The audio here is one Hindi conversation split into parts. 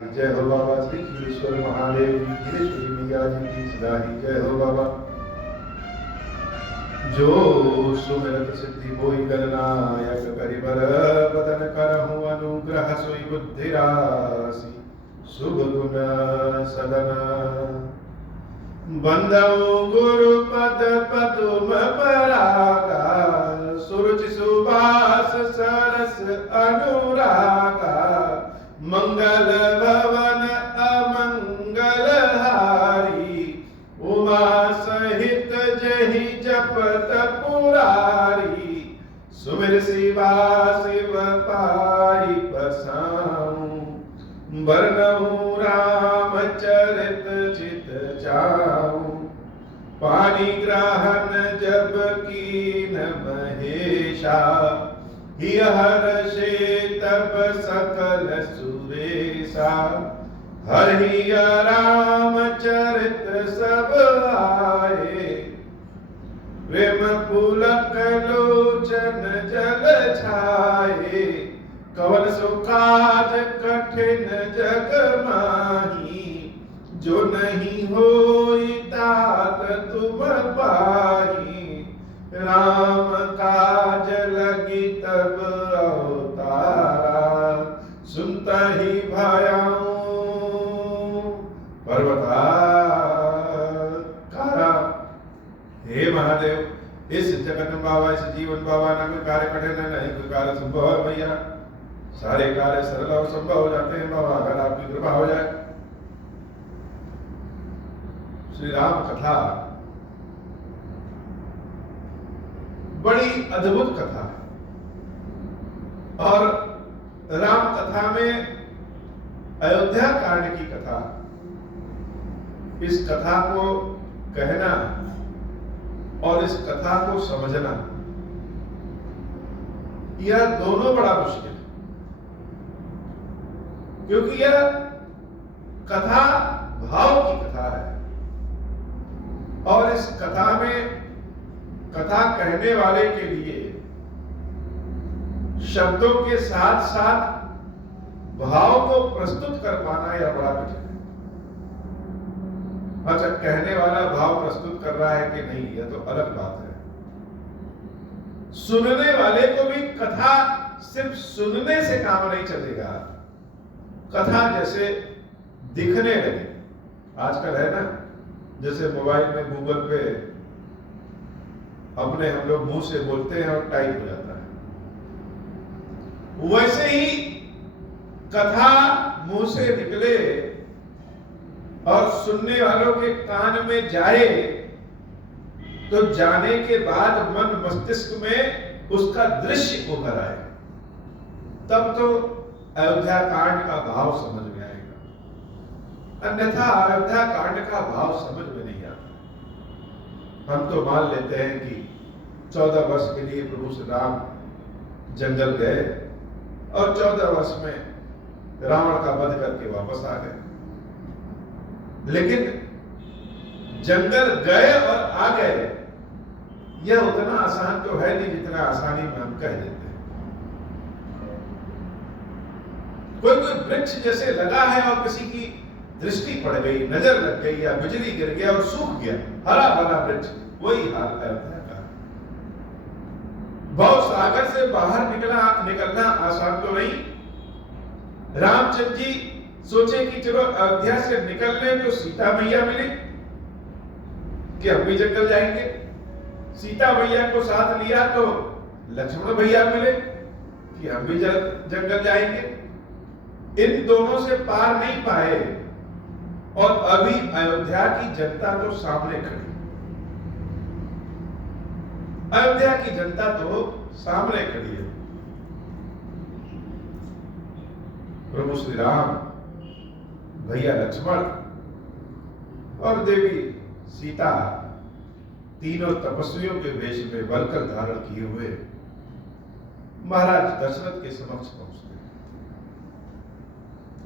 जय हो बाबा श्री खीरेश्वर महादेव की खीरेश्वरी मैया जी की सदा ही जय हो बाबा। जो सुमिरत सिद्धि होई गणनायक करिबर बदन करहु अनुग्रह सोई बुद्धि राशि शुभ गुण सदन बंदऊ गुरु पद पदुम परागा सुरुचि सुबास सरस अनुरागा मंगल भवन अमंगल हारी उमा सहित जहि जपत पुरारी सुमिर शिवा शिव पाई बसाऊं बरनहु राम चरित चित जाऊं पानी ग्रहण जब कीन महेशा हर्षे तब सकल सुरेशा हरिया राम चरित सब आए प्रेम पुलक लोचन जल छाए कवन सो काज कठिन जग माही जो नहीं होई तात तुम पाही राम काज लगी तब अवतारा सुनता ही भयाऊं पर्वताकारा। हे महादेव इस जगत बाबा इस जीवन बाबा ना कोई कार्य कठिन है नहीं कोई कार्य संभव है भैया सारे कार्य सरल और संभव हो जाते हैं बाबा अगर आपकी कृपा हो जाए। श्री राम कथा बड़ी अद्भुत कथा है और राम कथा में अयोध्या कांड की कथा इस कथा को कहना और इस कथा को समझना यह दोनों बड़ा मुश्किल है क्योंकि यह कथा भाव की कथा है और इस कथा में कथा कहने वाले के लिए शब्दों के साथ साथ भाव को प्रस्तुत कर पाना यह बड़ा कठिन है। अच्छा कहने वाला भाव प्रस्तुत कर रहा है कि नहीं यह तो अलग बात है। सुनने वाले को भी कथा सिर्फ सुनने से काम नहीं चलेगा कथा जैसे दिखने लगे आजकल है ना जैसे मोबाइल में गूगल पे अपने हम लोग मुंह से बोलते हैं और टाइप हो जाता है वैसे ही कथा मुंह से निकले और सुनने वालों के कान में जाए तो जाने के बाद मन मस्तिष्क में उसका दृश्य उभर आए तब तो अयोध्या कांड का भाव समझ में आएगा अन्यथा अयोध्या कांड का भाव समझ में नहीं आता। हम तो मान लेते हैं कि 14 वर्ष के लिए प्रभु श्री राम जंगल गए और 14 वर्ष में रावण का वध करके वापस आ गए लेकिन जंगल गए और आ गए यह उतना आसान तो है नहीं जितना आसानी में हम कह देते हैं। कोई वृक्ष जैसे लगा है और किसी की दृष्टि पड़ गई नजर लग गई या बिजली गिर गया और सूख गया हरा भरा वृक्ष वही हाल अयोध्या का। भव सागर से बाहर निकलना आसान तो नहीं। रामचंद्र जी सोचे कि चलो अयोध्या से निकलने तो सीता मैया मिले कि हम भी जंगल जाएंगे सीता मैया को साथ लिया तो लक्ष्मण भैया मिले कि हम भी जंगल जाएंगे इन दोनों से पार नहीं पाए और अभी अयोध्या की जनता तो सामने खड़ी अयोध्या की जनता तो सामने खड़ी है। प्रभु श्री राम भैया लक्ष्मण और देवी सीता तीनों तपस्वियों के वेश में बलकर धारण किए हुए महाराज दशरथ के समक्ष पहुंचते हैं।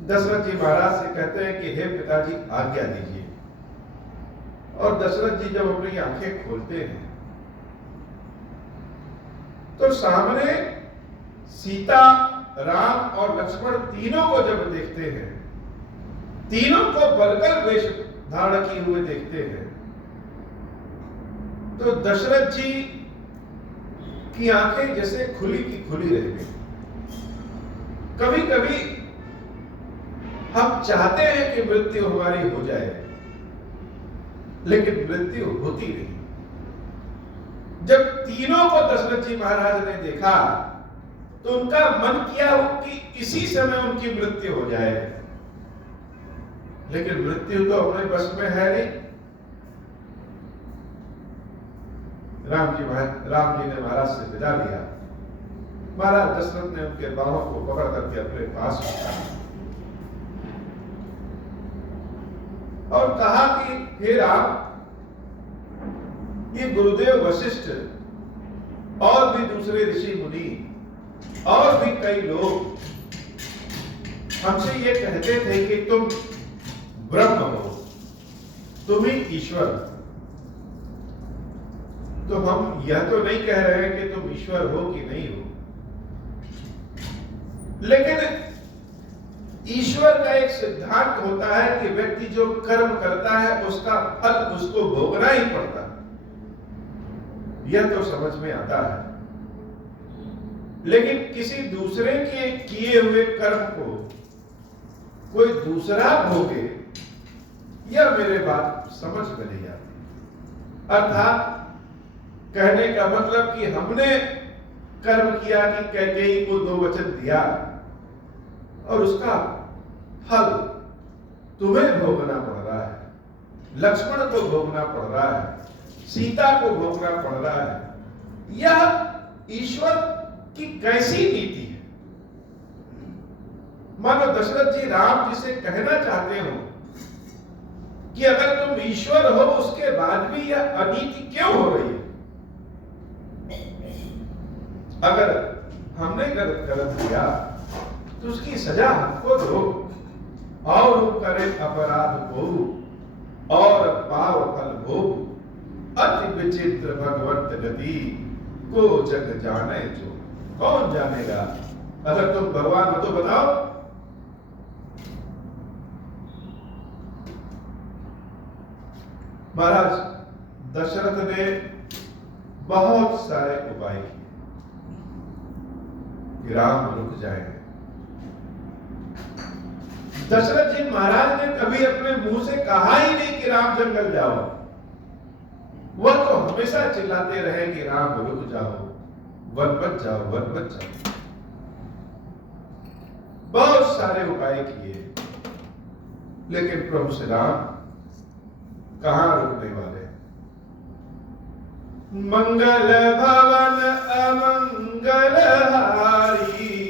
दशरथ जी महाराज से कहते हैं कि हे पिताजी आज्ञा दीजिए और दशरथ जी जब अपनी आंखें खोलते हैं तो सामने सीता, राम और लक्ष्मण तीनों को जब देखते हैं तीनों को बलकर वेश धारण किए हुए देखते हैं तो दशरथ जी की आंखें जैसे खुली की खुली रह गई। कभी कभी हम चाहते हैं कि मृत्यु हमारी हो जाए, लेकिन मृत्यु होती नहीं। जब तीनों को दशरथ जी महाराज ने देखा तो उनका मन किया हो कि इसी समय उनकी मृत्यु हो जाए, लेकिन मृत्यु तो अपने बस में है नहीं। राम जी ने महाराज से विदा लिया। महाराज दशरथ ने उनके बाहों को पकड़ करके अपने पास रखा और कहा कि हे राम, ये गुरुदेव वशिष्ठ और भी दूसरे ऋषि मुनि और भी कई लोग हमसे ये कहते थे कि तुम ब्रह्म हो, तुम ही ईश्वर। तो हम यह तो नहीं कह रहे हैं कि तुम ईश्वर हो कि नहीं हो, लेकिन ईश्वर का एक सिद्धांत होता है कि व्यक्ति जो कर्म करता है उसका फल उसको भोगना ही पड़ता है। यह तो समझ में आता है, लेकिन किसी दूसरे के किए हुए कर्म को कोई दूसरा भोगे, यह मेरे बात समझ में नहीं आती। अर्थात कहने का मतलब कि हमने कर्म किया कि कैकेयी को 2 वचन दिया और उसका फल तुम्हें भोगना पड़ रहा है, लक्ष्मण को भोगना पड़ रहा है, सीता को भोगना पड़ रहा है। यह ईश्वर की कैसी नीति है? मानो दशरथ जी राम जी से कहना चाहते हो कि अगर तुम ईश्वर हो उसके बाद भी यह अनीति क्यों हो रही है? अगर हमने गलत किया तो उसकी सजा हमको दो, और हम करें अपराध भोग और पाव फल भोग। अति विचित्र भगवत गति को जग जाने जो। कौन जानेगा? अगर तुम भगवान हो तो बताओ। महाराज दशरथ ने बहुत सारे उपाय किए कि राम रुक जाएंगे। दशरथ जी महाराज ने कभी अपने मुंह से कहा ही नहीं कि राम जंगल जाओ। वह तो हमेशा चिल्लाते रहे कि राम रुक जाओ, वन मत जाओ, वन मत जाओ। बहुत सारे उपाय किए, लेकिन प्रभु श्री राम कहां रुकने वाले? मंगल भवन अमंगल हारी,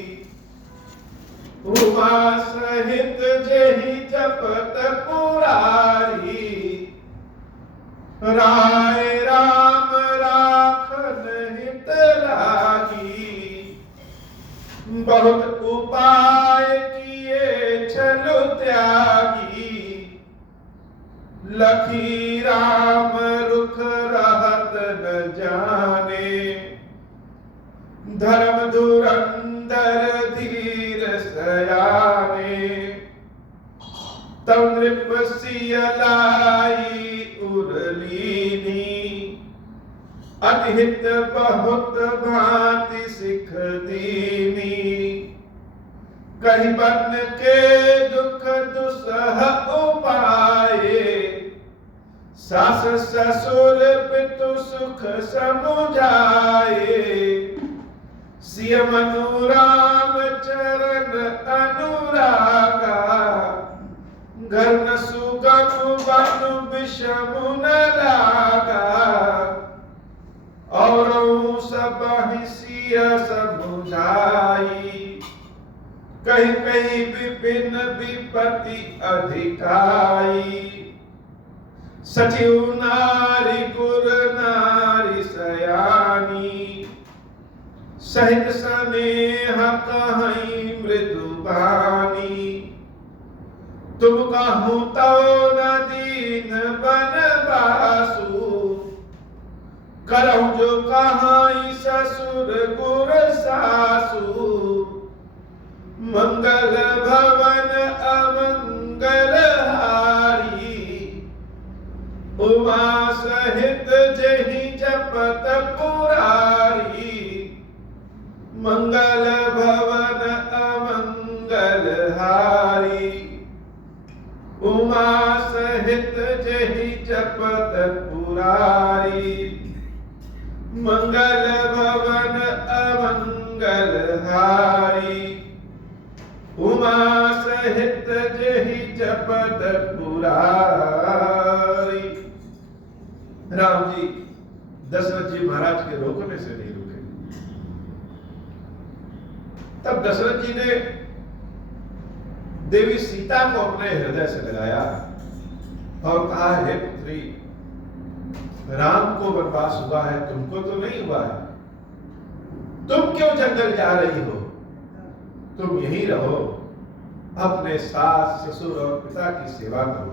उमा सहित जेहि जपत पुरारी। राय राम राखन हित लागी, बहुत उपाय किए छल त्यागी। लखी राम रुख रहत न जाने, धर्म धुरंधर धीर सयाने। तब नृप सियलाई उरलीनी, अतिहित बहुत भांति सिख दीनी। कहीं बन के दुख दुसह उपाये, सास ससुर पितु सुख समुझाए। सिय मनु राम चरण अनुरागा, घर न सुगम बनु विषम न लागा। और सब सिय समुझाई, कहीं कहीं विपिन विपत्ति अधिकाई। सचिव नारी गुर नारी सयानी, सहित स्नेह कहीं मृदुबानी। तुम कहूं तो न दीन बनवासु, करहु जो कहाई ससुर गुर सासु। मंगल भवन अमंगल उमा सहित जहि जपत पुरारी, मंगल भवन अमंगल हारी। उमा सहित जहि जपत पुरारी, मंगल भवन अमंगल हारी। उमा सहित जहि जपत पुरारी। राम जी दशरथ जी महाराज के रोकने से नहीं रुके। तब दशरथ जी ने देवी सीता को अपने हृदय से लगाया और कहा, हे पुत्री, राम को वनवास हुआ है, तुमको तो नहीं हुआ है। तुम क्यों जंगल जा रही हो? तुम यहीं रहो, अपने सास ससुर और पिता की सेवा करो।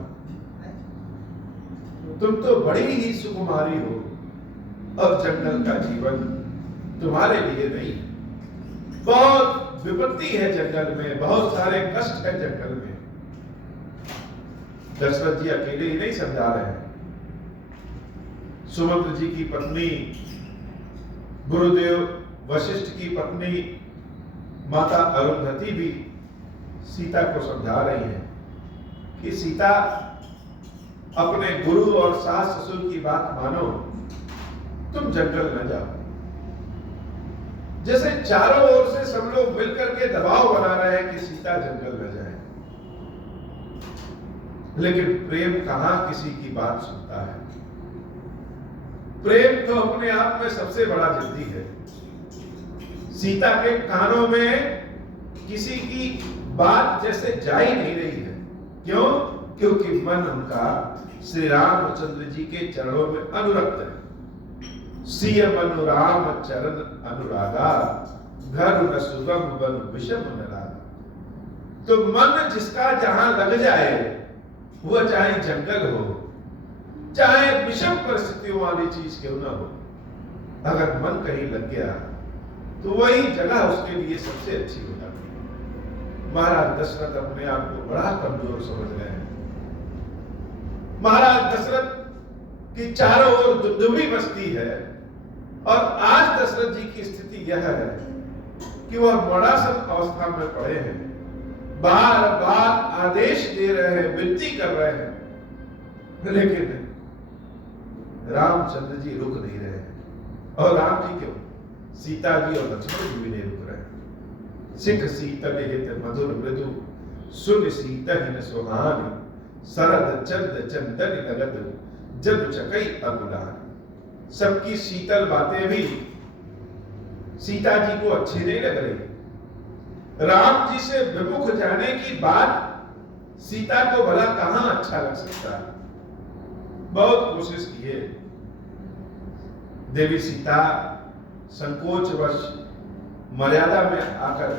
तुम तो बड़ी ही सुकुमारी हो और जंगल का जीवन तुम्हारे लिए नहीं। बहुत विपत्ति है जंगल में, बहुत सारे कष्ट है जंगल में। दशरथ जी अकेले ही नहीं समझा रहे हैं। सुमंत्र जी की पत्नी, गुरुदेव वशिष्ठ की पत्नी माता अरुंधति भी सीता को समझा रही है कि सीता, अपने गुरु और सास ससुर की बात मानो, तुम जंगल न जाओ। जैसे चारों ओर से सब लोग मिलकर के दबाव बना रहे हैं कि सीता जंगल न जाए, लेकिन प्रेम कहां किसी की बात सुनता है। प्रेम तो अपने आप में सबसे बड़ा जिद्दी है। सीता के कानों में किसी की बात जैसे जा ही नहीं रही है। क्यों? क्योंकि मन उनका श्री रामचंद्र जी के चरणों में अनुरक्त है। सिय मनु राम चरण अनुरागा, घर न सुगम बन विषम न लागा। तो मन जिसका जहां लग जाए, वो चाहे जंगल हो, चाहे विषम परिस्थितियों वाली चीज क्यों ना हो, अगर मन कहीं लग गया तो वही जगह उसके लिए सबसे अच्छी हो जाती है। महाराज दशरथ अपने आप को बड़ा कमजोर समझ रहे हैं। महाराज दशरथ की चारों ओर दुंदुभी बसती है और आज दशरथ जी की स्थिति यह है कि वह मरासन अवस्था में पड़े हैं, बार बार आदेश दे रहे हैं, विनती कर रहे हैं, लेकिन रामचंद्र जी रुक नहीं रहे हैं। और राम जी क्यों? सीता जी और लक्ष्मण जी भी नहीं रुक रहे। सिख सीतल हित मधुर मृदु, सुन सीतहिन सुहानी, शरद चंद चंदन लगत, जब चकई अबुलान। सबकी शीतल बातें भी सीता जी को अच्छी नहीं लग रही। राम जी से विमुख जाने की बात सीता को भला कहां अच्छा लग सकता है। बहुत कोशिश किए, देवी सीता संकोचवश मर्यादा में आकर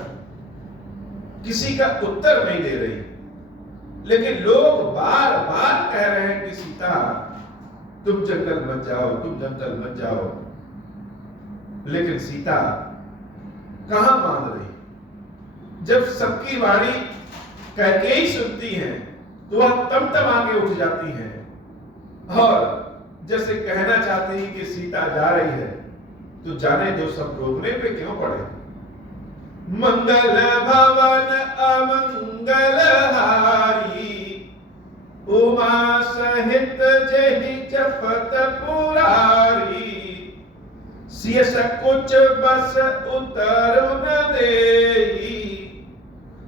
किसी का उत्तर नहीं दे रही, लेकिन लोग बार बार कह रहे हैं कि सीता तुम जंगल मत जाओ, तुम जंगल मत जाओ, लेकिन सीता कहां मान रही। जब सबकी वाणी कैकेयी सुनती हैं तो वह तम आगे उठ जाती हैं और जैसे कहना चाहती हैं कि सीता जा रही है तो जाने दो, सब रोकने पे क्यों पड़े। मंगल भवन अमंगल हारी, उमा सहित जहि जपत पुरारी। सिय सकुच बस उतर न देई,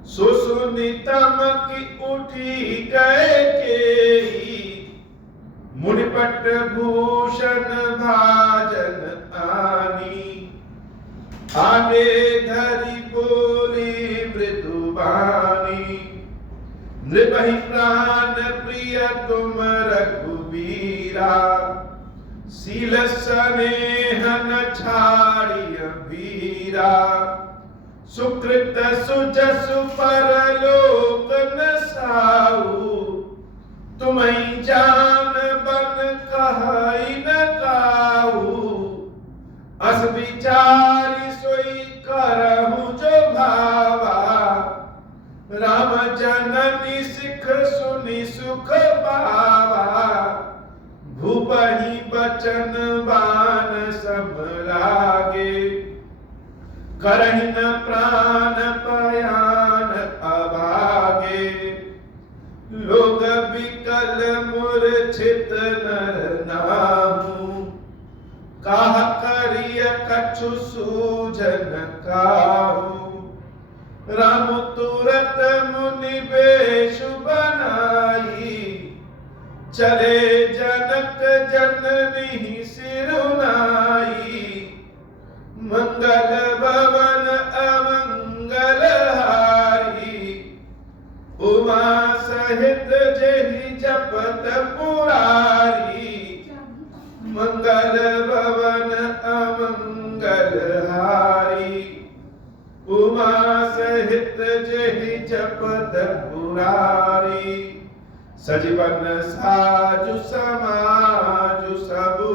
सुसुनि तमकि उठी गए केई। मुनिपट भूषण भाजन आनी, आगे धरि बोली मृदुबानी। नृपहि प्राण प्रिय तुम रघुबीरा, सील स्नेह न छाड़िय वीरा। सुकृत सुजसु परलोक न साऊ, तुम्हीं जान बन कहई न काऊ। अस विचारी सोई करहु जो भावा, राम जननी सिख सुनि सुख पावा। भूपहि बचन बान सब लागे, करहि न प्राण पयान अभागे, लोग विकल मूर्छित नर नाहु, काह करिय कछु सूझन काहू, राम तुरत मुनि बेश बनाई, चले जनक जननी सिरुनाई, मंगल भवन अमंगल हारी, उमा सहित जेहि जपत पुरारी, मंगल भवन अमंगल हारी, उमा सहित जेहि जपत पुरारी, सजीवन साजु समाजु सबु,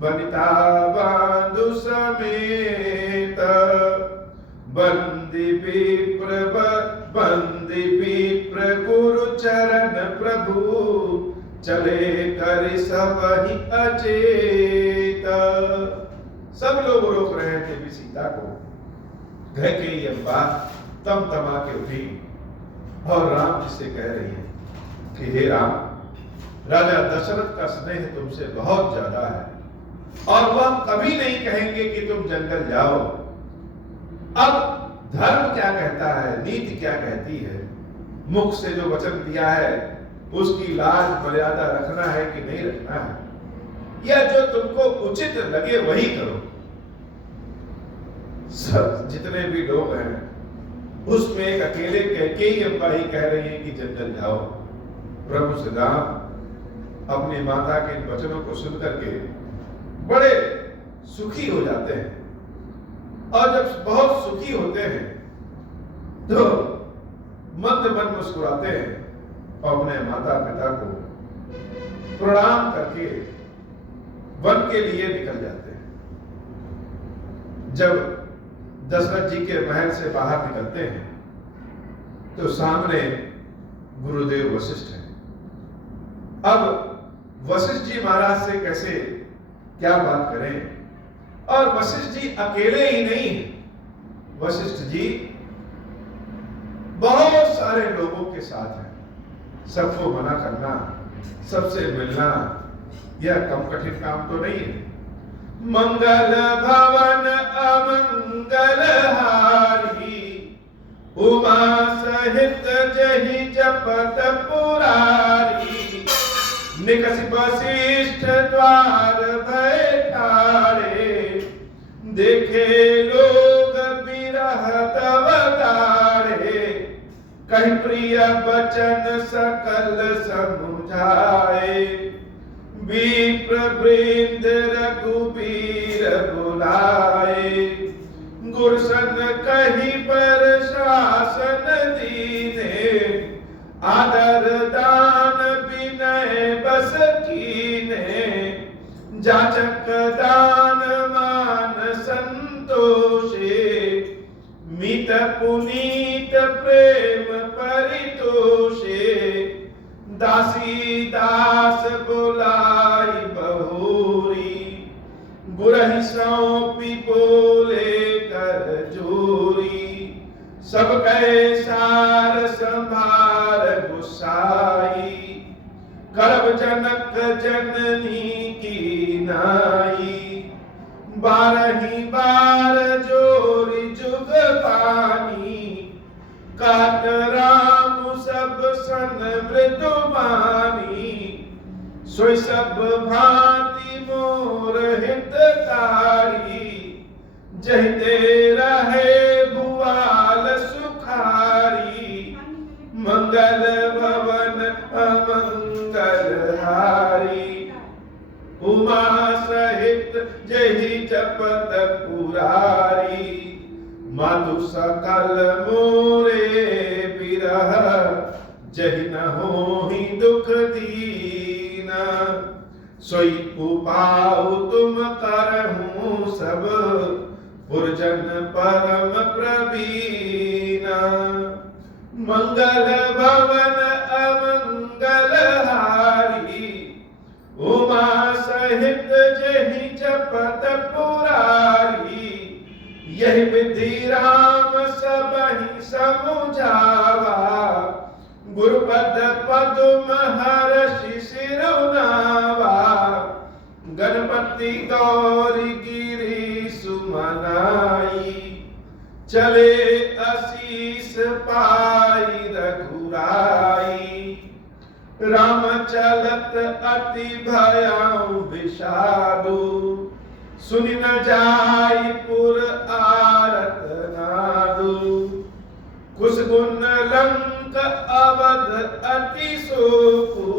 बनिता बांधु समेत, बंदी विप्र गुरु चरण प्रभु, चले कर सबहि अचेत। सब लोग रोक रहे थे भी सीता को। कह के ये बात तम तमा के उठी और राम जी से कह रही है कि हे राम, राजा दशरथ का स्नेह तुमसे बहुत ज्यादा है और वह कभी नहीं कहेंगे कि तुम जंगल जाओ। अब धर्म क्या कहता है, नीति क्या कहती है, मुख से जो वचन दिया है उसकी लाज मर्यादा रखना है कि नहीं रखना है, या जो तुमको उचित लगे वही करो। सब जितने भी लोग हैं उसमें एक अकेले कैकेयी अम्बा ही कह रही है कि जंगल जाओ। प्रभु श्री राम अपनी माता के इन वचनों को सुनकर के बड़े सुखी हो जाते हैं, और जब बहुत सुखी होते हैं तो मंद मन मुस्कुराते हैं और अपने माता पिता को प्रणाम करके वन के लिए निकल जाते हैं। जब दशरथ जी के महल से बाहर निकलते हैं तो सामने गुरुदेव वशिष्ठ हैं। अब वशिष्ठ जी महाराज से कैसे क्या बात करें, और वशिष्ठ जी अकेले ही नहीं हैं, वशिष्ठ जी बहुत सारे लोगों के साथ हैं। सबको मना करना, सबसे मिलना यह कम कठिन काम तो नहीं है। मंगल भवन अमंगल हारी, उमा सहित जेहि जपत पुरारी, निकष वशिष्ठ द्वार बैठारे, देखे लोग बिरह तव तारे, कहि प्रिय बचन सकल समुझाए, विप्र वृंद रघुबीर बुलाए, गुरसन कहि पर शासन दीने, आदर दान विनय बस कीने, जाचक दान मान संतोषे, मित पुनीत प्रेम परितोषे, दासी दास बुलाई बहुरी, गुरहि सौंपी बोले कर जोरी, सब कहे सार संभार गुसाई, करब जनक जननी की नाई, बारही बार जोरी जुग पानी, काट राम सब सन मृदुमानी, सोई सब भांति मोर हितकारी, जहि दे रहे भुआल सुखारी, मंगल भवन अमंगल हारी, उमा सहित जेहि जपत पुरारी, मातु सकल मोरे बिरह, जहि न होहि दुख दीना, सोई उपाउ तुम करहूं सब, पुरजन परम प्रवीणा, मंगल भवन अमंगल हारी, उमा पूजावा, गुरुपद पद्म हर्षि सिरुनावा, गणपति गौरी गिरी सुमनाई, चले आशीष पाई रघुराई, राम चलत अति भयाउ विषादु, सुनि न जाई पुर आरत नादु, कुसगुन लंक अवध अति शोकु,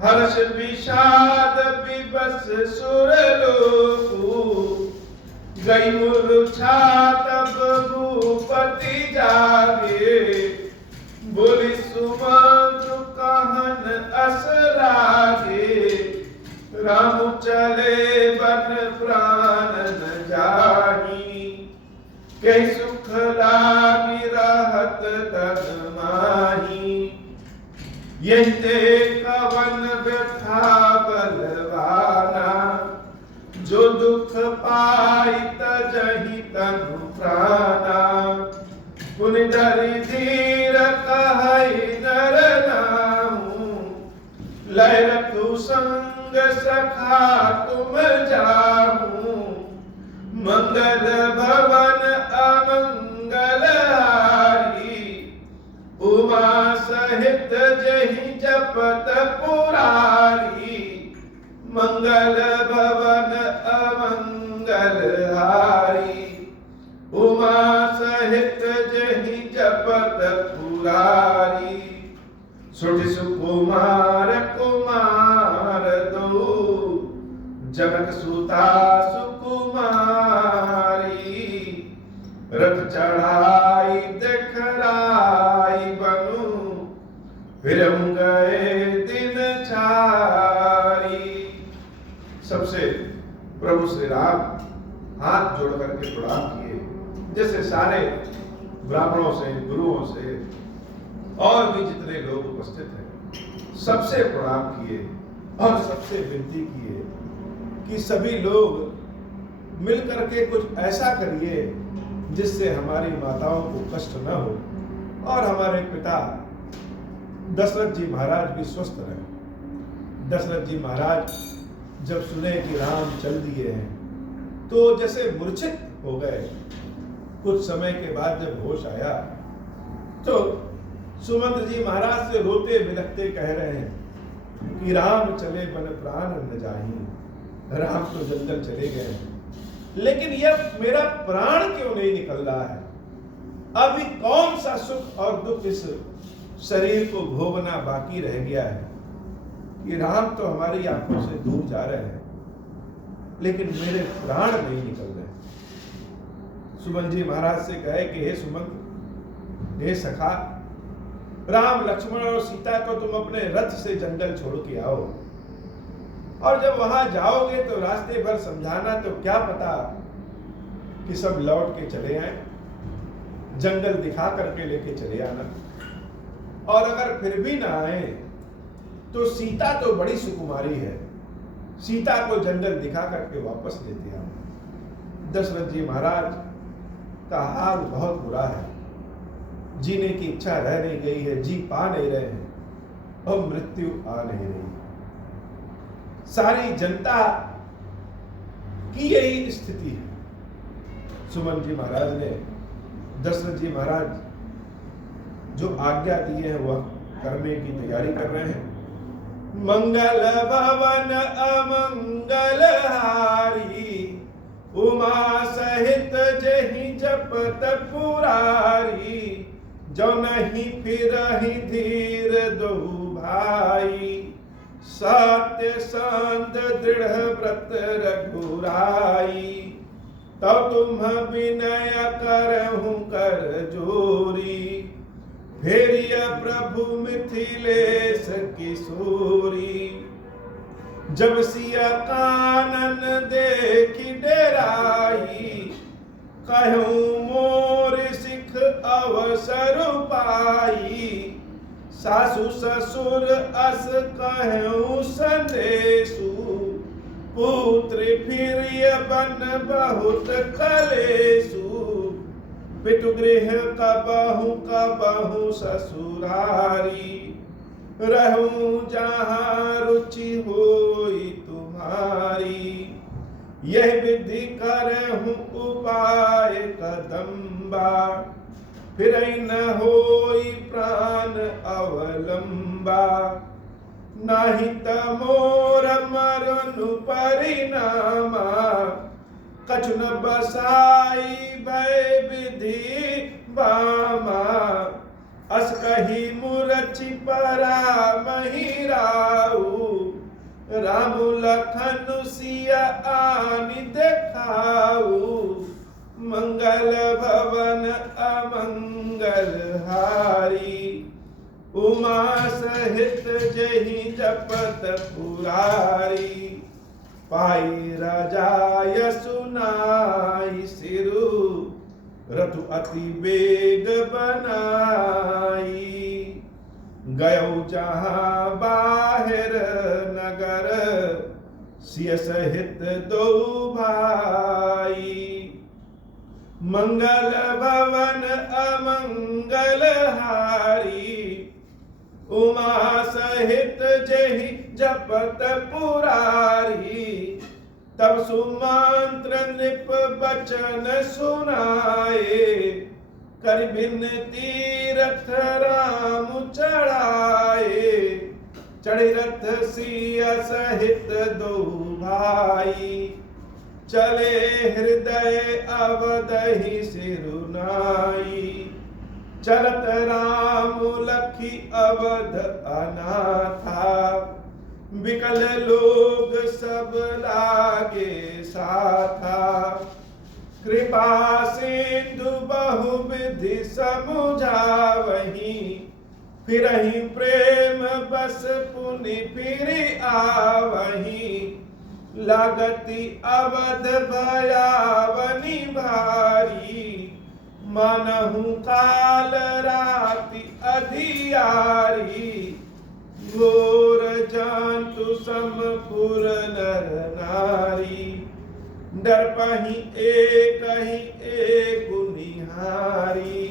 हर्ष विषाद विवश सुरलोकु, गई मूर्छा तब भूपति जागे, बोली सुमंत्र कहन अस लागे, राम चले बन प्राण न जाही, कई सुख लागी रहत तन माही, यही कवन व्यथा बलवाना, जो दुख पाई तजहि तनु प्राणा, पुनि धरि धीर कहै नर नाहु, लय रखु संग सखा तुम जाहु, मंगल भवन अमंगल हारी, उमा सहित जहि जपत पुरारी, मंगल भवन अमंगल हारी, उमा सहित जहि जपत पुरारी, सुठ सुकुमार कुमार दो, जनक सुता सुकुमारी, रथ चढ़ाई देखराई बनु, फिर गए दिन छारी। सबसे प्रभु श्री राम हाथ जोड़ करके प्रणाम किए, जैसे सारे ब्राह्मणों से, गुरुओं से और भी जितने लोग उपस्थित हैं सबसे प्रणाम किए और सबसे विनती किए कि सभी लोग मिलकर के कुछ ऐसा करिए जिससे हमारी माताओं को कष्ट न हो और हमारे पिता दशरथ जी महाराज भी स्वस्थ रहे। दशरथ जी महाराज जब सुने कि राम चल दिए हैं तो जैसे मूर्छित हो गए। कुछ समय के बाद जब होश आया तो सुमंत्र जी महाराज से रोते बिलखते कह रहे हैं कि राम चले बन प्राण न जाही, राम तो जंगल चले गए हैं, लेकिन यह मेरा प्राण क्यों नहीं निकल रहा है? अभी कौन सा सुख और दुख इस शरीर को भोगना बाकी रह गया है कि राम तो हमारी आंखों से दूर जा रहे हैं, लेकिन मेरे प्राण नहीं निकल रहे। सुमन जी महाराज से कहे कि हे सुमंत, हे सखा, राम लक्ष्मण और सीता को तुम अपने रथ से जंगल छोड़ के आओ, और जब वहां जाओगे तो रास्ते भर समझाना, तो क्या पता कि सब लौट के चले आए, जंगल दिखा करके लेके चले आना। और अगर फिर भी ना आए तो सीता तो बड़ी सुकुमारी है, सीता को जंगल दिखा करके वापस लेते आना। दशरथ जी महाराज का हाल बहुत बुरा है, जीने की इच्छा रह नहीं गई है, जी पा नहीं रहे हैं और मृत्यु आ नहीं रही। सारी जनता की यही स्थिति है। सुमन जी महाराज ने दशरथ जी महाराज जो आज्ञा दी है वह करने की तैयारी कर रहे हैं। मंगल भवन अमंगल हारी, उमा सहित जहि जपत पुरारी, जो नहीं फिरहि धीर दो भाई, सत्य संत दृढ़ व्रत रघुराई, तो तुम विनय करहु कर जोरी, फेरिय प्रभु मिथिलेश किशोरी, जब सिया कानन देखी डेराई, कहूँ मोर सिख अवसर पाई, सासु ससुर अस कहूँ संदेशु, पुत्र फिरिय बन बहुत कलेशु, पितु गृह कबहु ससुरारी, रहूं जहाँ रुचि होई तुम्हारी। यह विधि करहूं उपाय कदम्बा, फिर न होई प्राण अवलंबा। नाही तमोर मरनु परिणामा, कछु न बसाई भय विधि बामा। अस कही मुरचि परा महिराऊ, राम लखन सिया आनि देखाऊ। मंगल भवन अमंगल हारी, उमा सहित जहि जपत पुरारी। पाई राजाय सुनाई सिरु, रतु अति वेग बनाई। गयो जहाँ बाहिर नगर, सिय सहित दो भाई। मंगल भवन अमंगल हारी, उमा सहित जहि जपत पुरारी। तब सुमंत्र नृप बचन सुनाए, कर बिनती रथ राम चढ़ाए। चढ़ी रथ सिया सहित दो भाई, चले हृदय अवदहि सिरुनाई। चलत राम लखी अवध अनाथा, विकल लोग सब लागे साथा। कृपा सिंधु बहुविधि समुझावही, फिरहि प्रेम बस पुनि फिर आवही। लागति अवध भयावनी भारी, मनहु काल राति अधियारी। घोर जंतु समपुर नर नारी, दर्पहि एक निहारी।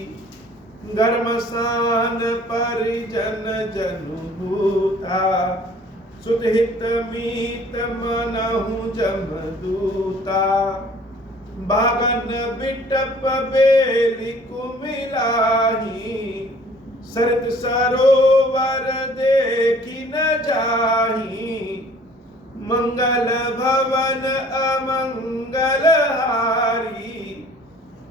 घर्मसान परिजन जनु भूता, सुतहित मीत मनहु जमदूता। बागन बिटप बेली कुमिलाही, सरित सरोवर देखी न जाही। मंगल भवन अमंगल हारी,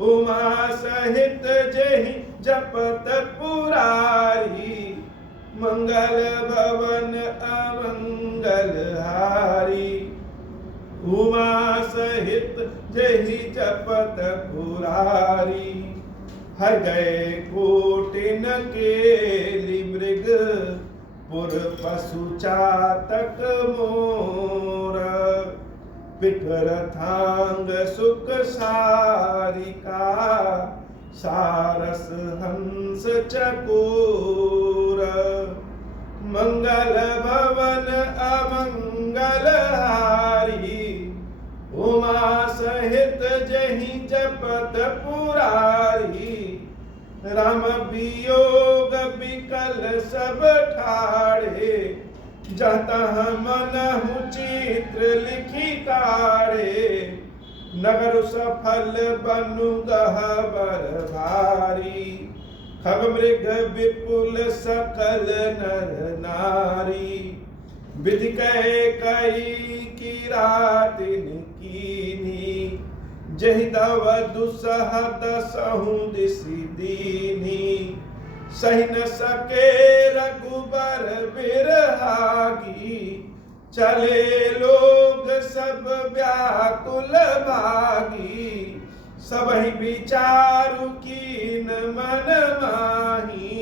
उमा सहित जहि जपत पुरारी। मंगल भवन अमंगल हारी, उमा सहित जहि जपत पुरारी। हर गए कोटिन केली मृग, पुर पशु चातक मोर। पिठर थांग सुख सारिका, सारस हंस चकोर। मंगल भवन अमंगल हारी, उमा सहित जहि जपत पुरारी। राम वियोग विकल सब ठाड़े, जतः मनहु चित्र लिखी काढ़े। नगर सफल बनु गहबर भारी, खग मृग विपुल सकल नर नारी। विधि कई किरातिन कीनी, जहि दव दुसह दसहु दिसि दीनी। सही न सके रघुबर बिरहागी, चले लोग सब व्याकुल भागी। सबहि विचारु कीन मन माही,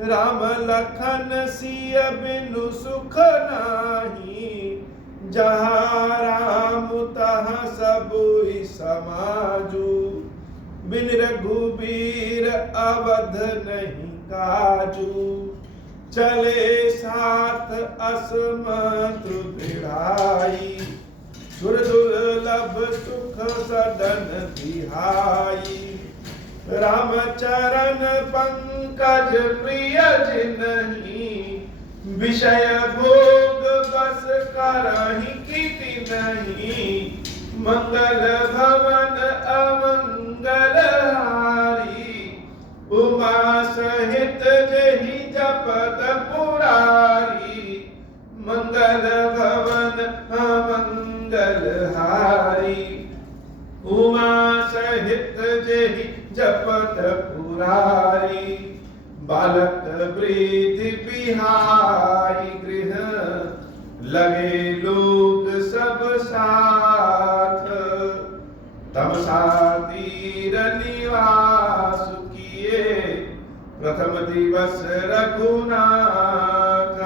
राम लखन सिय बिनु सुख नाही। जहाँ राम तहाँ सबुई समाजू, बिन रघुबीर अवध नहीं काजू। चले साथ असमत भिड़ाई, सुर दुर्लभ सुख सदन तिहाई। राम चरण पंकज प्रिय जिनहि, विषय भोग बस करहि कीति नहीं। मंगल भवन अमंगल हारी, उमा सहित जेहि जपत पुरारी। मंगल भवन अमंगल हारी, उमा सहित जेहि जपत पुरारी। बालक वृद्धि बिहाई गृह, लगे लोग सब साथ। तमसा तीर निवास किए, प्रथम दिवस रघुनाथ।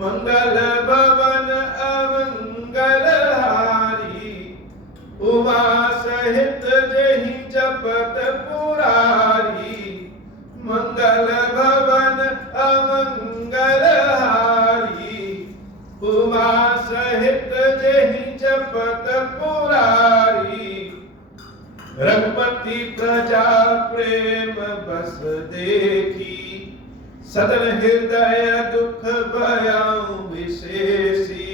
मंगल भवन अमंगल हारी, उमा सहित जेहि जपत पुरारी। मंगल भवन अमंगल हारी, उमा सहित जेहि जपत पुरारी। रघुपति प्रजा प्रेम बस देखी, सदन हृदय दुख भयउ विशेषी।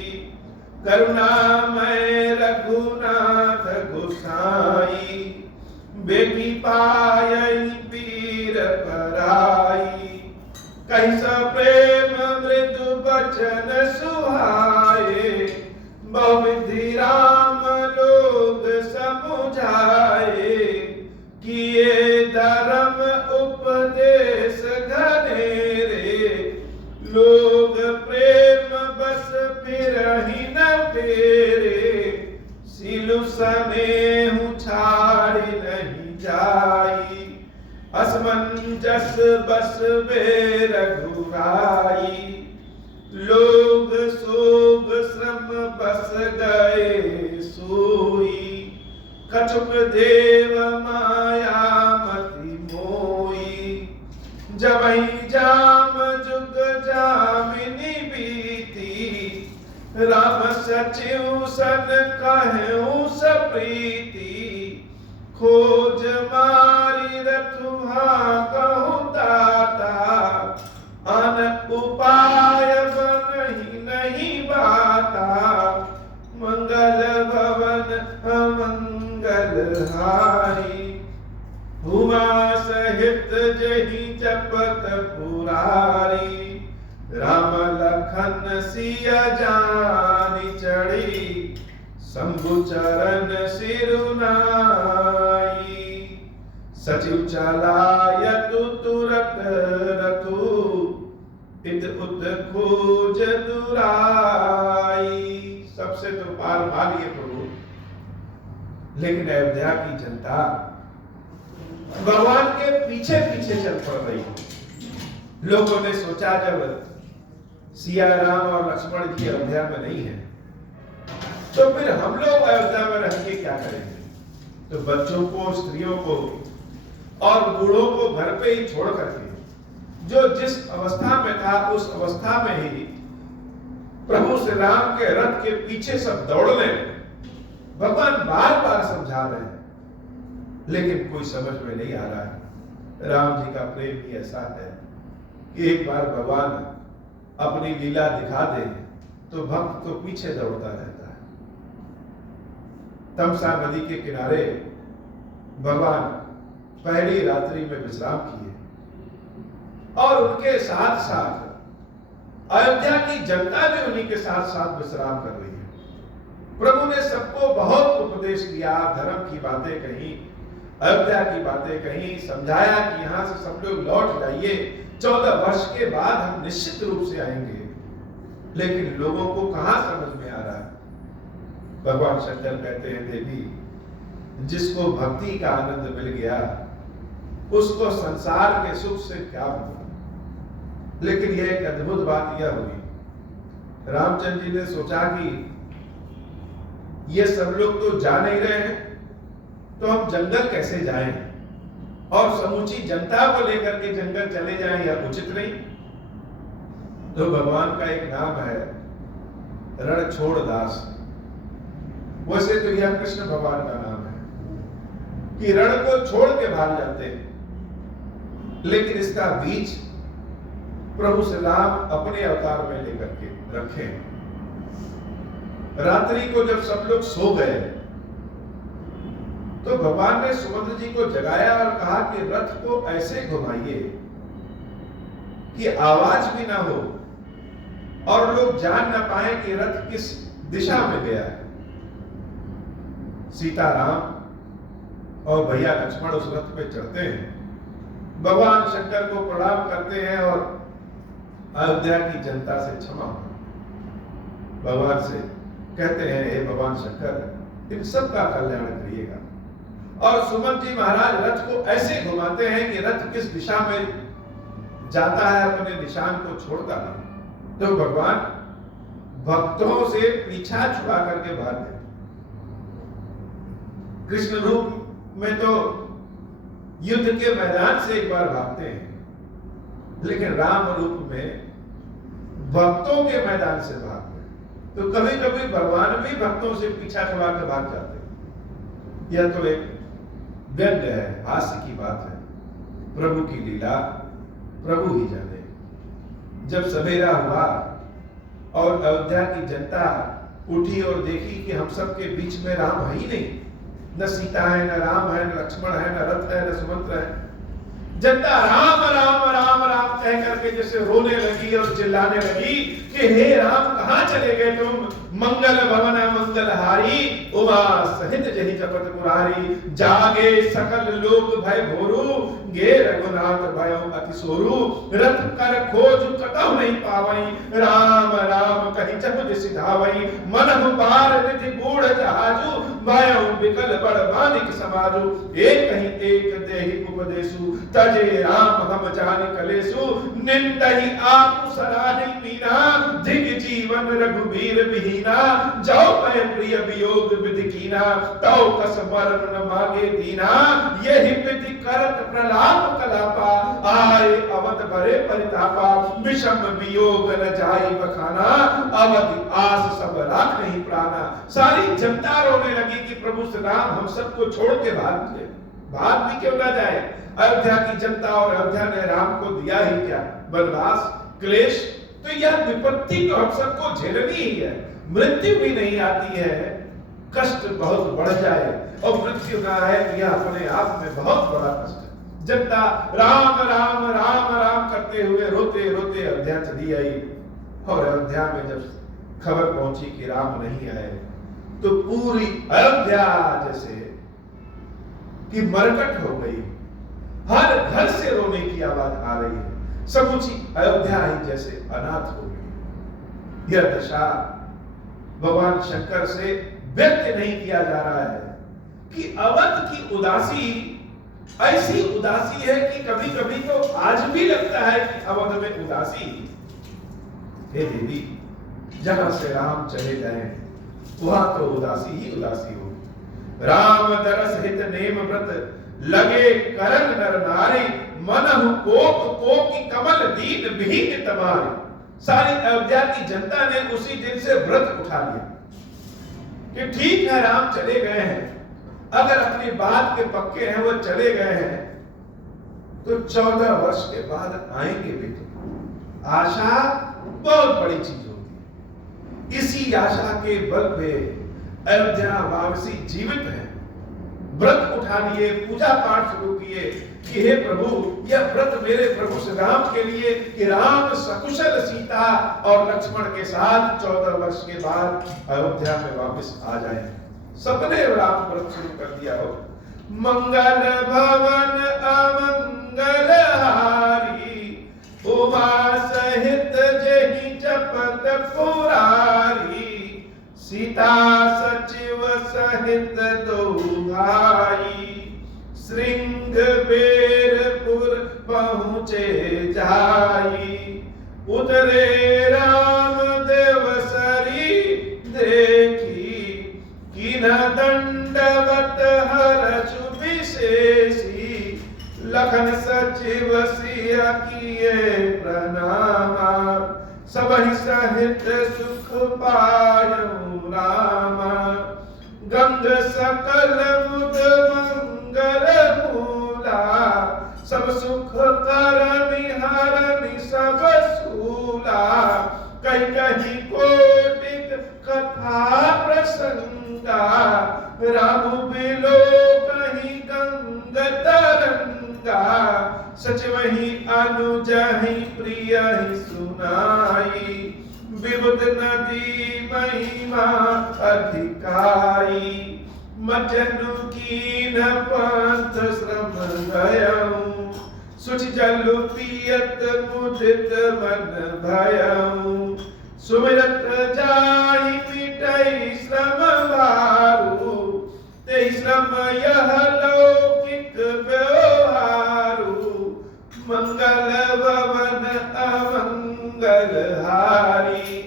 करुणामय रघुनाथ गोसाई, बेटी पायई पीर पराई। कहि स प्रेम मृदु बचन सुहाए, बहुविधि राम लोग समुझाए। किए धर्म उपदेश घनेरे, लोग प्रेम बस फिरहि न फेरे। सिलु सनेहु छाड़ि नहीं जाई, असमंजस बस वे रघुराई। लोग सोग श्रम बस गए सोई, कछुक देव माया मति मोई। जबहि जाम जुग जामिनी बीती, राम सचिव सन कहूँ सप्रीति। खोज मारी रथुहा कहूँ ताता, अन उपाय बनहि नहीं बाता। मंगल भवन अमंगल हारी, उमा सहित जेहि जपत पुरारी। राम लखन सिया जानि चढ़ी, शंभु चरण सिरुनाई। सचिव चलायतु तुरत रथु, इत उत खोज दुराई। सबसे तो पार भालिए प्रभु, लेकिन अयोध्या की जनता भगवान के पीछे पीछे चल पड़ रही है। लोगों ने सोचा जब सिया राम और लक्ष्मण जी अयोध्या में नहीं है, तो फिर हम लोग अयोध्या में रह के क्या करेंगे। तो बच्चों को, स्त्रियों को और बूढ़ों को घर पे ही छोड़ करके, जो जिस अवस्था में था उस अवस्था में ही प्रभु श्री राम के रथ के पीछे सब दौड़ रहे हैं। भगवान बार बार समझा रहे हैं, लेकिन कोई समझ में नहीं आ रहा है। राम जी का प्रेम ही ऐसा है कि एक बार भगवान अपनी लीला दिखा दे तो भक्त तो पीछे दौड़ता रहता है। तमसा नदी के किनारे भगवान पहली रात्रि में विश्राम किए और उनके साथ साथ अयोध्या की जनता भी उन्हीं के साथ साथ विश्राम कर रही है। प्रभु ने सबको बहुत उपदेश दिया, धर्म की बातें कही, अयोध्या की बातें कही, समझाया कि यहां से सब लोग लौट जाइए, 14 वर्ष के बाद हम निश्चित रूप से आएंगे। लेकिन लोगों को कहां समझ में आ रहा है। भगवान शंकर कहते हैं, देवी जिसको भक्ति का आनंद मिल गया उसको संसार के सुख से क्या मिला। लेकिन यह एक अद्भुत बात यह हुई, रामचंद्र जी ने सोचा कि ये सब लोग तो जा नहीं रहे हैं, तो हम जंगल कैसे जाएं और समूची जनता को लेकर के जंगल चले जाएं, यह उचित नहीं। तो भगवान का एक नाम है रणछोड़ दास। वैसे तो यह कृष्ण भगवान का नाम है, कि रण को छोड़ के भाग जाते हैं, लेकिन इसका बीज प्रभु श्री राम अपने अवतार में लेकर के रखे। रात्रि को जब सब लोग सो गए तो भगवान ने सुभद्रा जी को जगाया और कहा कि रथ को ऐसे घुमाइए कि आवाज भी ना हो और लोग जान ना पाए कि रथ किस दिशा में गया है। सीताराम और भैया लक्ष्मण उस रथ पे चढ़ते हैं, भगवान शंकर को प्रणाम करते हैं और अयोध्या की जनता से क्षमा भगवान से कहते हैं, हे भगवान शंकर इन सबका कल्याण करिएगा। और सुमन जी महाराज रथ को ऐसे घुमाते हैं कि रथ किस दिशा में जाता है अपने निशान को छोड़ता नहीं। तो भगवान भक्तों से पीछा छुड़ा करके भाग गए। कृष्ण रूप में तो युद्ध के मैदान से एक बार भागते हैं, लेकिन राम रूप में भक्तों के मैदान से भागते हैं। तो कभी कभी भगवान भी भक्तों से पीछा छुड़ा के भाग जाते हैं। यह तो एक व्यंग्य है, हास्य की बात है। प्रभु की लीला प्रभु ही जाने। जब सवेरा हुआ और अयोध्या की जनता उठी और देखी कि हम सब के बीच में राम है ही नहीं, न सीता है, न राम है, न लक्ष्मण है, न रथ है, न सुमंत्र है। जनता राम राम राम राम कह करके जैसे रोने लगी और चिल्लाने लगी कि हे राम कहां चले गए तुम, मंगल भवन मंगलहारी, उमा सहित जहि जपत पुरारी, जागे सकल लोग भय भोरू, गे रघुनाथ भयो अति सोरू, रथ कर खोज कतहु नहीं पावई, राम राम कहि जब सिधावई, मनहु पार निधि बूढ़ जहाजू, भयो विकल बड़ बानिक समाजू, एक कहीं एक देहि उपदेशु, तजे राम हम जान कलेसु, निंदहि आपु सराहि मीना, दिग जीवन रघुबीर विहीना, जाओ पै प्रिय वियोग विधि कीना, तौ कस मरण न मांगे दीना, यही विधि करत प्रलाप कलापा, आए अवध भरे परितापा, विषम वियोग न जाई बखाना, अवधि आस सब राख नहीं प्राणा। सारी जनता रोने लगी कि प्रभु श्री राम हम सबको छोड़ के भाग भी क्यों ना जाए। अयोध्या की जनता और अयोध्या ने राम को दिया ही क्या, वनवास क्लेश। तो यह विपत्ति तो हम सबको झेलनी ही है। मृत्यु भी नहीं आती है, कष्ट बहुत बढ़ जाए और मृत्यु ना आए तो यह अपने आप में बहुत बड़ा कष्ट है। जनता राम राम राम राम करते हुए रोते रोते अयोध्या चली आई। और अयोध्या में जब खबर पहुंची कि राम नहीं आए तो पूरी अयोध्या जैसे कि मरकट हो गई। हर घर से रोने की आवाज आ रही है। समूची अयोध्या ही जैसे अनाथ हो गई। यह दशा भगवान शंकर से व्यक्त नहीं किया जा रहा है कि अवध की उदासी ऐसी उदासी है कि कभी कभी तो आज भी लगता है कि अवध में उदासी। हे देवी, जहां से राम चले गए वहां तो उदासी ही उदासी हो। राम दरस हित नेम व्रत, लगे करन नर नारी, मनहु कोप कोपी कमल दीन विहीन तमारी। सारी अयोध्या की जनता ने उसी दिन से व्रत उठा लिया कि ठीक है राम चले गए हैं, अगर अपनी बात के पक्के हैं वो चले गए हैं तो 14 वर्ष के बाद आएंगे भी। तो आशा बहुत बड़ी चीज होती है। इसी आशा के बल पे अयोध्या वासी जीवित है। व्रत उठा लिए, पूजा पाठ शुरू किए कि हे प्रभु, यह व्रत मेरे प्रभु श्री राम के लिए कि राम सकुशल सीता और लक्ष्मण के साथ 14 वर्ष के बाद अयोध्या में वापस आ जाए। सबने राम व्रत शुरू कर दिया हो। मंगल भवन अमंगल हारी, उमा सहित जहि जपत पुरारी, सीता सचिव सहित दो भाई, श्रृंग बेरपुर पहुँचे जाई, उतरे राम देवसरी देखी, किन्ह दंडवत हरषु विशेषी, लखन सचिव सिया किए प्रणामा, सबहि सहित सुख पायौ रामा, गंग सकल मुद मंगल सब सुख करनि हरनि सब सूला, कहीं कहीं कोटिक कथा प्रसंगा, राम बिलो कहीं गंग तरंगा, सच वही अनुजहि प्रिय ही सुनाई, विबुध नदी महिमा अधिकाई, मजनु कीन पंथ श्रम गयऊं, सुच जल पियत मुदित मन भयऊं, सुमिरत जाहि मिटई श्रम भारू, ते श्रम यह लौकिक व्यवहारू, मंगल भवन अमंगल हारी,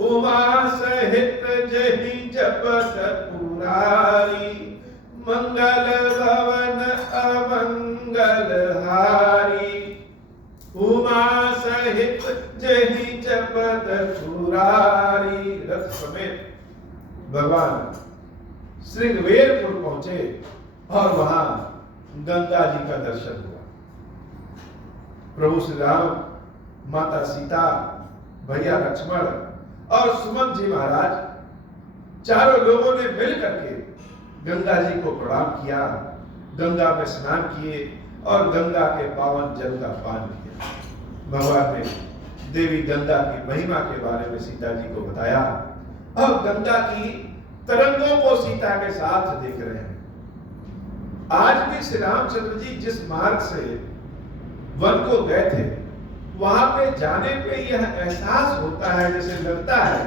उमा सहित जहि जपत पुरारी, मंगल भवन अमंगल हारी, उमा सहित जहि जपत पुरारी। रथ समेत भगवान श्रृंगवेरपुर पहुंचे और वहां गंगा जी का दर्शन हुआ। प्रभु श्री राम, माता सीता, भैया लक्ष्मण और सुमन जी महाराज चारों लोगों ने मिल करके गंगा जी को प्रणाम किया, गंगा में स्नान किए और गंगा के पावन जल का पान किया। भगवान ने देवी गंगा की महिमा के बारे में सीता जी को बताया और गंगा की तरंगों को सीता के साथ देख रहे हैं। आज भी श्री रामचंद्र जी जिस मार्ग से वन को गए थे, वहां पे जाने पे यह एहसास होता है, जैसे लगता है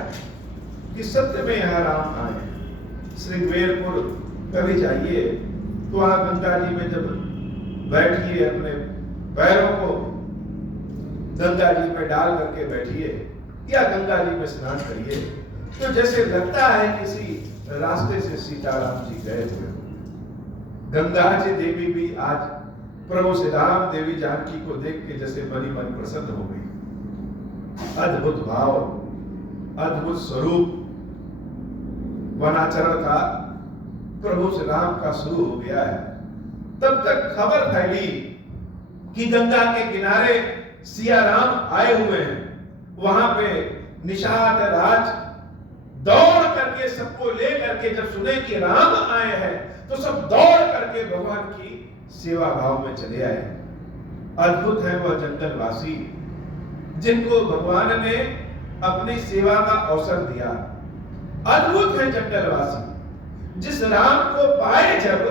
कि सत्य में यहाँ राम आए हैं। श्रृंगवेरपुर कभी जाइए तो वहां गंगा जी में जब बैठिए, अपने पैरों को गंगा जी में डाल करके बैठिए या गंगा जी में स्नान करिए, तो जैसे लगता है किसी रास्ते से सीताराम जी गए हुए। गंगा जी देवी भी आज प्रभु श्री राम देवी जानकी को देख के जैसे मनी मन प्रसन्न हो गई। अद्भुत भाव, अद्भुत स्वरूप वनाचरण का प्रभु श्री राम का शुरू हो गया है। तब तक खबर फैली कि गंगा के किनारे सिया राम आए हुए हैं। वहां पे निषाद राज दौड़ करके सबको ले करके जब सुने कि राम आए हैं तो सब दौड़ करके भगवान की सेवा भाव में चले आए। अद्भुत है वह जंगलवासी जिनको भगवान ने अपनी सेवा का अवसर दिया। अद्भुत है जंगलवासी जिस राम को पाए जब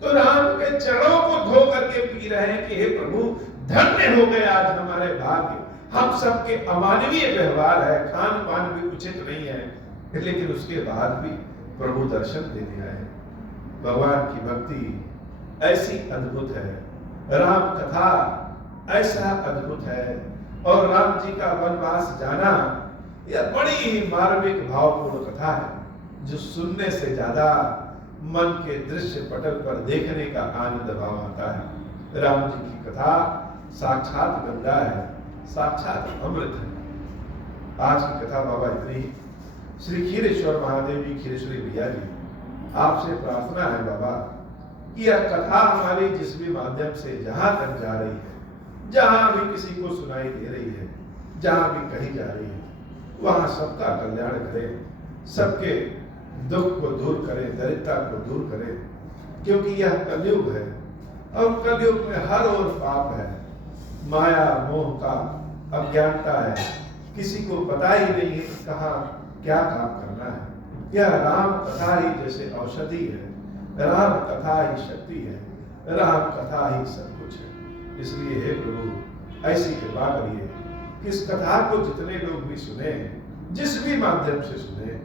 तो राम के चरणों को धो करके पी रहे हैं कि हे प्रभु धन्य हो गए आज हमारे भाग्य। हम सबके अमानवीय व्यवहार है, खान पान भी उचित नहीं है, लेकिन उसके बाद भी प्रभु दर्शन देने आए। भगवान की भक्ति ऐसी अद्भुत है, राम कथा ऐसा अद्भुत है, और राम जी का वनवास जाना यह बड़ी ही मार्मिक भावपूर्ण कथा है जो सुनने से ज्यादा मन के दृश्य पटल पर देखने का आनंद भाव आता है। राम जी की कथा साक्षात गंगा है, साक्षात अमृत है। आज की कथा बाबा इतनी। श्री खीरेश्वर महादेव जी, खीरेश्वरी भैया जी, आपसे प्रार्थना है बाबा कि यह कथा हमारी जिस भी माध्यम से जहां तक जा रही है, जहां भी किसी को सुनाई दे रही है, जहां भी कही जा रही है, वहां सबका कल्याण करे, सबके दुख को दूर करे, दरिद्रता को दूर करे, क्योंकि यह कलयुग है और कलयुग में हर ओर पाप है, माया मोह का अज्ञानता है, किसी को पता ही नहीं है कि कहाँ क्या काम करना है। यह राम कथा ही जैसे औषधि है, राम कथा ही शक्ति है, राम कथा ही सब कुछ है। इसलिए हे प्रभु ऐसी कृपा करिए कि इस कथा को जितने लोग भी सुने, जिस भी माध्यम से सुने,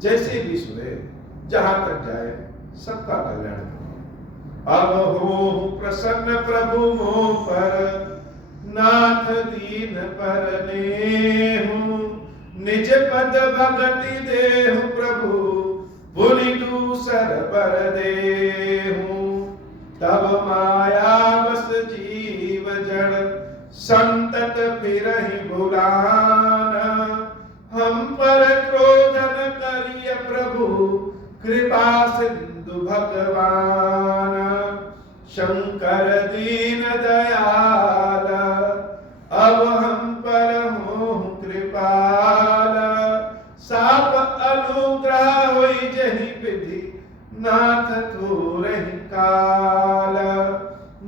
जैसे भी सुने, जहां तक जाए सबका कल्याण करो। अब हो प्रसन्न प्रभु मोह पर, नाथ दीन पर नेहु, निज पद भगति देहु प्रभु, पुनि दूसर पर देहु। तब माया बस जीव जड़, संतत फिरहि भुलाना, हम पर क्रोधन करिय प्रभु, कृपा सिंधु भगवान। शंकर दीन दयाल, अब हम पर हो कृपाल। साप अनुग्रह होई जहि विधि, नाथ तू रही काल।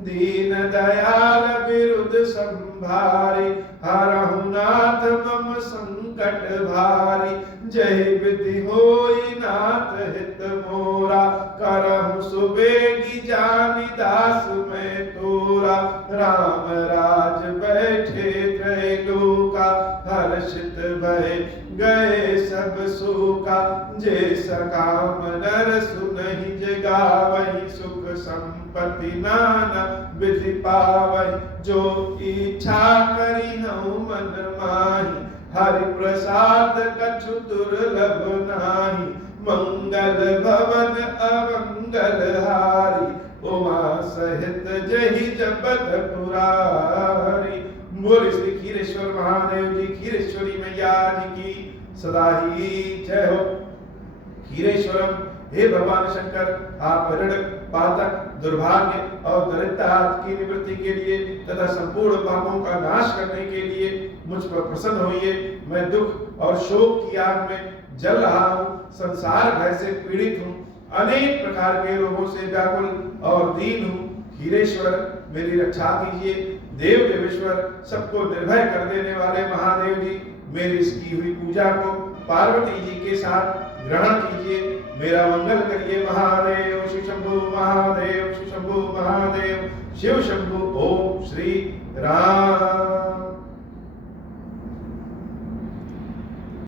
दीन दयाल विरुद्ध संभारी, हरहु नाथ मम संकट भारी। जय विधि होई नाथ हित मोरा, करहु सुबेगी जानि दास मैं तोरा। राम राज बैठे त्रैलोका, हर्षित भय गए सब शोका। जे सकाम नर सुनहि जगावहि, सुख संपत्ति नाना विधि पावहि। जो इच्छा करी हूँ मन माही, हरि प्रसाद कछु दुर्लभ नाही। मंगल भवन अमंगल हारी, उमा सहित जहि जपत पुरारी। बोले श्री खीरेश्वर महादेव जी, खीरेश्वरी मैया जी की सदा ही जय हो। खीरेश्वरम, हे भगवान शंकर, आप ऋण पातक दुर्भाग्य और दरिद्रता की निवृत्ति के लिए तथा संपूर्ण पापों का नाश करने के लिए मुझ पर प्रसन्न होइए। मैं दुख और शोक की आग में जल रहा हूँ, संसार भय से पीड़ित हूँ, अनेक प्रकार के रोगों से व्याकुल और दीन हूँ। खीरेश्वर, मेरी रक्षा कीजिए। देव देवेश्वर, सबको निर्भय कर देने वाले महादेव जी, मेरी इस की हुई पूजा को पार्वती जी के साथ ग्रहण कीजिए। मेरा मंगल करिए महादेव। शिव शंभु महादेव, शिव शंभु महादेव, शिव शंभु। ओम श्री राम।